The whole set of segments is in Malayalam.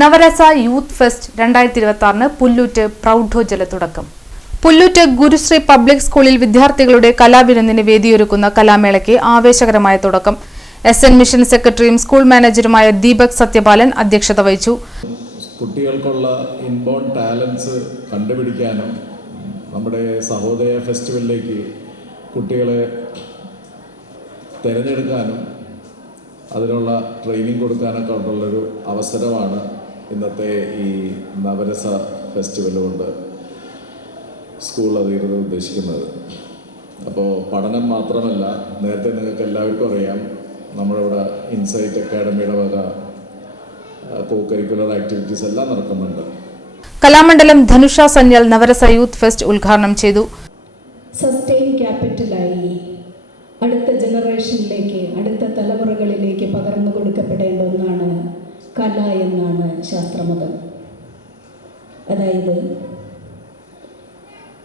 നവരസ യൂത്ത് ഫെസ്റ്റ് 2026 പുല്ലൂറ്റ് പ്രൗഢോജ്വല തുടക്കം. പുല്ലൂറ്റ് ഗുരുശ്രീ പബ്ലിക് സ്കൂളിൽ വിദ്യാർത്ഥികളുടെ കലാവിരുന്നിന് വേദിയൊരുക്കുന്ന കലാമേളയ്ക്ക് ആവേശകരമായ തുടക്കം. SN മിഷൻ സെക്രട്ടറിയും സ്കൂൾ മാനേജറുമായ ദീപക് സത്യപാലൻ അധ്യക്ഷത വഹിച്ചു. കുട്ടികൾക്കുള്ള ഇൻബോൺ ടാലൻസ് കണ്ടുപിടിക്കാനും നമ്മുടെ സഹോദയ ഫെസ്റ്റിവലിലേക്ക് കുട്ടികളെ തിരഞ്ഞെടുക്കാനും അതിനുള്ള ട്രെയിനിങ് കൊടുക്കാനൊക്കെ ഉള്ളൊരു അവസരമാണ് ഇന്നത്തെ ഈ നവരസ ഫെസ്റ്റിവൽ കൊണ്ട് സ്കൂൾ അധികൃതർ ഉദ്ദേശിക്കുന്നത്. അപ്പോൾ പഠനം മാത്രമല്ല, നേരത്തെ നിങ്ങൾക്ക് എല്ലാവർക്കും അറിയാം, നമ്മളിവിടെ ഇൻസൈറ്റ് അക്കാഡമിയുടെ വക കോ കരിക്കുലർ ആക്ടിവിറ്റീസ് എല്ലാം നടക്കുന്നുണ്ട്. കലാമണ്ഡലം ധനുഷ സന്യാൽ നവരസ യൂത്ത് ഫെസ്റ്റ് ഉദ്ഘാടനം ചെയ്തു. സസ്റ്റെയിൻ ക്യാപിറ്റലായി അടുത്ത ജനറേഷനിലേക്ക്, അടുത്ത തലമുറകളിലേക്ക് പകർന്നു കൊടുക്കപ്പെടേണ്ട ഒന്നാണ് കല എന്നാണ് ശാസ്ത്രമതം. അതായത്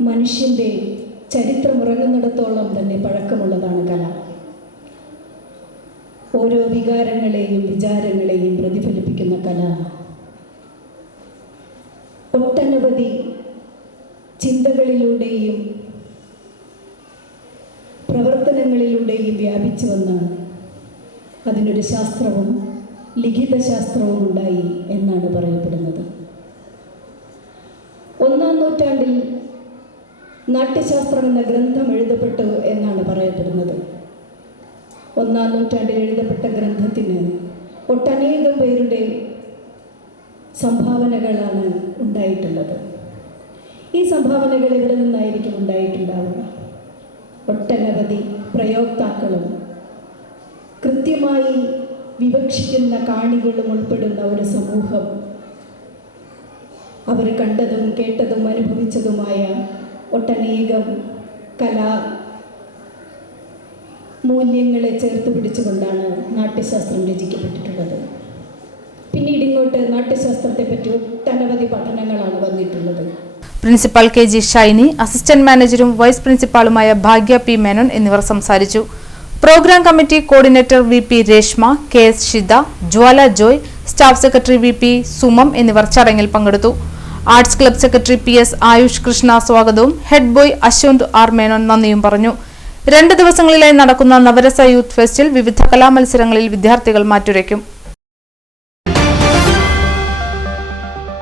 മനുഷ്യൻ്റെ ചരിത്രമുറങ്ങുന്നിടത്തോളം തന്നെ പഴക്കമുള്ളതാണ് കല. ഓരോ വികാരങ്ങളെയും വിചാരങ്ങളെയും പ്രതിഫലിപ്പിക്കുന്ന കല ഒട്ടനവധി ചിന്തകളിലൂടെയും പ്രവർത്തനങ്ങളിലൂടെയും വ്യാപിച്ചു വന്നാണ്. അതിനൊരു ശാസ്ത്രവും ലിഖിത ശാസ്ത്രവും ഉണ്ടായി എന്നാണ് പറയപ്പെടുന്നത്. 1-ാം നൂറ്റാണ്ടിൽ നാട്യശാസ്ത്രം എന്ന ഗ്രന്ഥം എഴുതപ്പെട്ടു എന്നാണ് പറയപ്പെടുന്നത്. 1-ാം നൂറ്റാണ്ടിൽ എഴുതപ്പെട്ട ഗ്രന്ഥത്തിന് ഒട്ടനേകം പേരുടെ സംഭാവനകളാണ് ഉണ്ടായിട്ടുള്ളത്. ഈ സംഭാവനകൾ എവിടെ നിന്നായിരിക്കും ഉണ്ടായിട്ടുണ്ടാവുക? ഒട്ടനവധി പ്രയോക്താക്കളും കൃത്യമായി വിവക്ഷിക്കുന്ന കാണികളും ഉൾപ്പെടുന്ന ഒരു സമൂഹം, അവർ കണ്ടതും കേട്ടതും അനുഭവിച്ചതുമായ ഒട്ടനേകം കലാ മൂല്യങ്ങളെ ചേർത്ത് പിടിച്ചുകൊണ്ടാണ് നാട്യശാസ്ത്രം രചിക്കപ്പെട്ടിട്ടുള്ളത്. പിന്നീട് ഇങ്ങോട്ട് നാട്യശാസ്ത്രത്തെ പറ്റി ഒട്ടനവധി പഠനങ്ങളാണ് വന്നിട്ടുള്ളത്. പ്രിൻസിപ്പൽ KG ഷൈനി, അസിസ്റ്റന്റ് മാനേജരും വൈസ് പ്രിൻസിപ്പാളുമായ ഭാഗ്യ P മേനോൻ എന്നിവർ സംസാരിച്ചു. Programme committee coordinator VP Reshma, KS Shitha, Jwala Joy, staff secretary VP Sumam എന്നിവർ ചടങ്ങിൽ പങ്കെടുത്തു. Arts club secretary PS Ayush Krishna സ്വാഗതവും head boy Ashwanth R Menon നന്ദിയും പറഞ്ഞു. 2 ദിവസങ്ങളിലായി നടക്കുന്ന നവരസ യൂത്ത് ഫെസ്റ്റിൽ വിവിധ കലാമത്സരങ്ങളിൽ വിദ്യാർത്ഥികൾ മാറ്റുരയ്ക്കും.